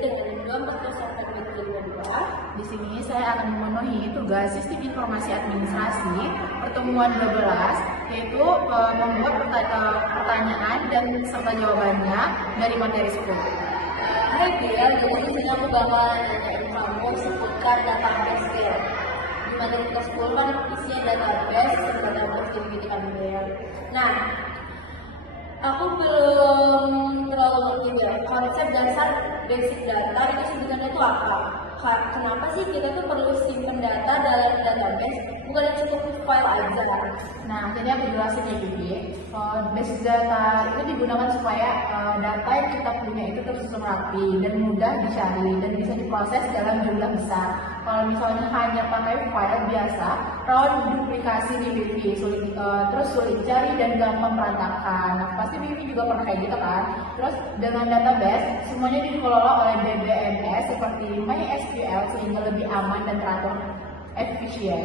dengan dua Microsoft Word kedua. Di sini saya akan memenuhi tugas sistem informasi administrasi pertemuan 12, yaitu membuat pertanyaan dan serta jawabannya dari materi 10. Hai Bill, jadi di sini aku bakalan nanyain kamu seputar database Bill. Di materi kita 10 kan isinya database, serta database gitu-gitu kan Bill. Nah, aku belum terlalu ngerti Bill, konsep dasar basic data itu sebenarnya itu apa? Kenapa sih kita tuh perlu simpen data dalam database, bukan cukup file aja? Nah, jadi aku jelasin ya Bibi. Basic data itu digunakan supaya data yang kita punya itu tersusun rapi dan mudah dicari dan bisa diproses dalam jumlah besar. Kalau misalnya hanya pakai file biasa, rawan duplikasi di Bibi, terus sulit cari dan gampang berantakan. Nah, pasti Bibi juga pernah kayak gitu kan? Terus dengan database, semuanya dikelola oleh DBMS seperti MySQL sehingga lebih aman dan teratur efisien.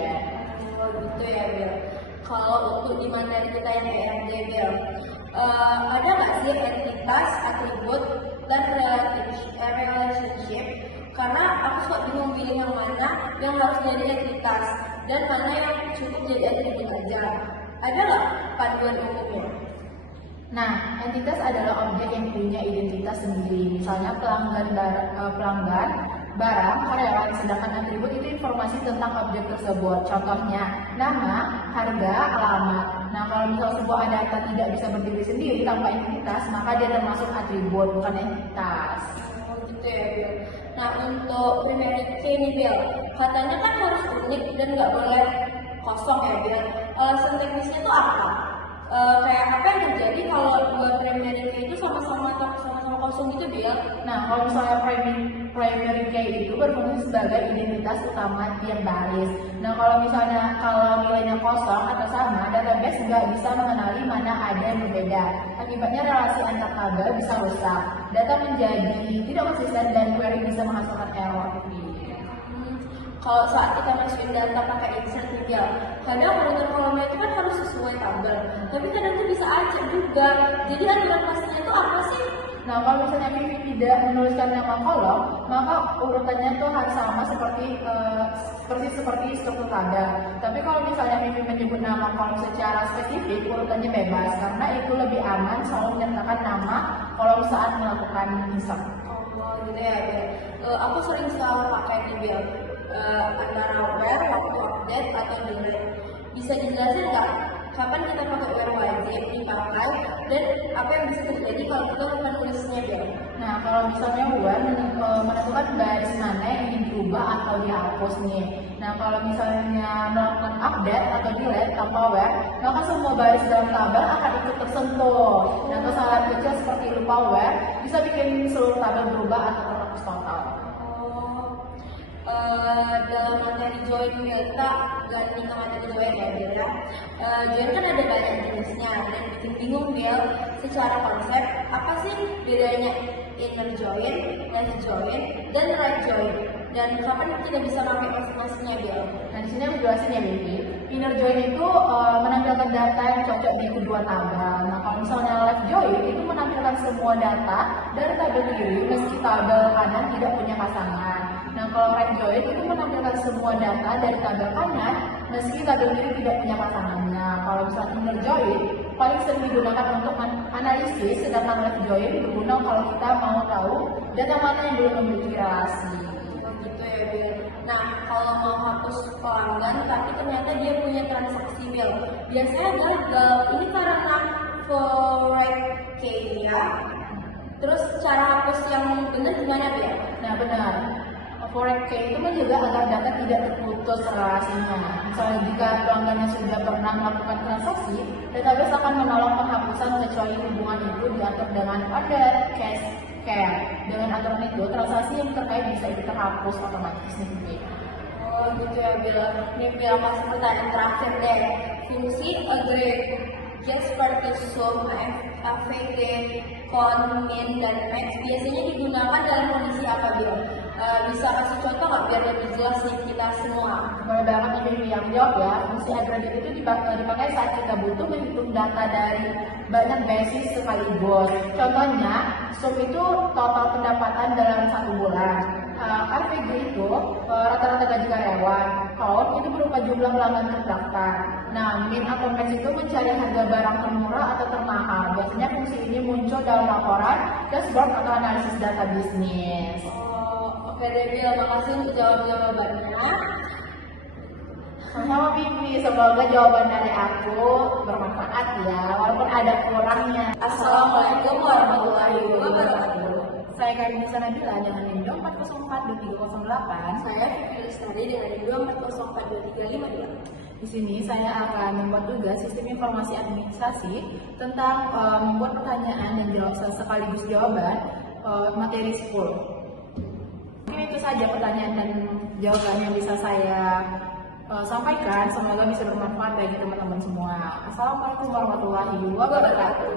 Oh gitu ya Bill. Kalau untuk di materi kita yang ERD Bill, ada nggak sih entitas, atribut, dan relationship? Karena aku suka bingung pilih yang mana yang harus jadi entitas dan mana yang cukup jadi atribut aja. Ada nggak panduan umumnya? Nah, entitas adalah objek yang punya identitas sendiri, misalnya pelanggan, barang, karyawan, sedangkan atribut itu informasi tentang objek tersebut. Contohnya, nama, harga, alamat. Nah, kalau misalnya sebuah data tidak bisa berdiri sendiri tanpa entitas, maka dia termasuk atribut, bukan entitas. Oh gitu ya Bill. Nah, untuk primary key nih Bill, katanya kan harus unik dan nggak boleh kosong ya Bill. Alasan teknisnya itu apa? Kayak apa yang terjadi kalau dua primary key itu sama-sama kosong gitu Bill? Nah, kalau misalnya primary key itu berfungsi sebagai identitas utama tiap baris. Nah, kalau nilainya kosong atau sama, database nggak bisa mengenali mana ada yang berbeda. Akibatnya relasi antar tabel bisa rusak, data menjadi tidak konsisten dan query bisa menghasilkan error. Kalau saat kita masukin data pakai insert nih Bill, kadang urutan kolomnya itu kan harus sesuai tabel, tapi kadang itu bisa acak juga. Jadi aturan pastinya itu apa sih? Nah, kalau misalnya Vivi tidak menuliskan nama kolom, maka urutannya itu harus sama seperti struktur tabel. Tapi kalau misalnya Vivi menyebut nama kolom secara spesifik, urutannya bebas karena itu lebih aman selalu menyertakan nama kolom saat melakukan insert. Oh gitu ya Bill. Aku sering salah pakai nih Bill, antara where, waktu update atau delete. Bisa dijelasin nggak kapan kita pakai where wajib dipakai dan apa yang bisa terjadi kalau kita lupa nulisnya Bill? Nah, kalau misalnya where menentukan baris mana yang ingin diubah atau dihapus nih. Nah, kalau misalnya melakukan update atau delete tanpa where, maka semua baris dalam tabel akan ikut tersentuh. Nah, kesalahan kecil seperti lupa where bisa bikin seluruh tabel berubah atau terhapus total. Dalam materi join kita ganti ke materi join ya Bill ya. Join kan ada banyak jenisnya dan bikin bingung Bill. Secara konsep apa sih bedanya inner join, left join, dan right join? Dan kapan kita bisa pakai masing-masingnya Bill? Nah, di sini aku jelasin ya Baby. Inner join itu menampilkan data yang cocok di kedua tabel. Nah, kalau misalnya left join itu menampilkan semua data dari tabel kiri meski tabel kanan tidak punya pasangan. Nah, kalau right join itu menampilkan semua data dari tabel kanan meski tabel kiri tidak punya pasangannya. Kalau misalnya inner join paling sering digunakan untuk analisis, sedangkan left join berguna kalau kita mau tahu data mana yang belum memiliki relasi. Gitu ya Bill. Nah, kalau mau hapus pelanggan tapi ternyata dia punya transaksi Bill, biasanya gagal. Ini karena correct key-nya. Terus cara hapus yang benar gimana Bill? Nah, benar. Correct key itu menjaga agar data tidak terputus relasinya. Misalnya jika pelanggannya sudah pernah melakukan transaksi, database akan menolong penghapusan kecuali hubungan itu diatur dengan other case care. Dengan aturan itu, transaksi yang terkait bisa itu terhapus otomatis nih. Oh gitu ya Bill. Nih Bill, masih pertanyaan terakhir deh. Fungsi agree, get seperti sum, AVG, con, min, dan max biasanya digunakan dalam kondisi apa Bill? Bisa kasih contoh Kak biar lebih jelas nih kita semua? Boleh banget nih Vivi yang jawab ya. Fungsi agregat itu dipakai saat kita butuh menghitung data dari banyak basis sekaligus. Contohnya, sum itu total pendapatan dalam satu bulan. RPG itu rata-rata gaji karyawan. Count itu berupa jumlah pelanggan terdaftar. Nah, min atau max itu mencari harga barang termurah atau termahal. Biasanya fungsi ini muncul dalam laporan, dashboard atau analisis data bisnis. Oke Debil, makasih untuk jawabannya. Sama Vivi, semoga jawaban dari aku bermanfaat ya, walaupun ada kurangnya. Assalamualaikum warahmatullahi wabarakatuh. Saya Karina Nabila dengan NIM 4042308. Saya Vivi Lestari dengan NIM 2404235. Di sini saya akan membuat tugas sistem informasi administrasi tentang membuat pertanyaan dan sekaligus jawaban materi 10. Mungkin itu saja pertanyaan dan jawaban yang bisa saya sampaikan. Semoga bisa bermanfaat bagi teman-teman semua. Assalamualaikum warahmatullahi wabarakatuh.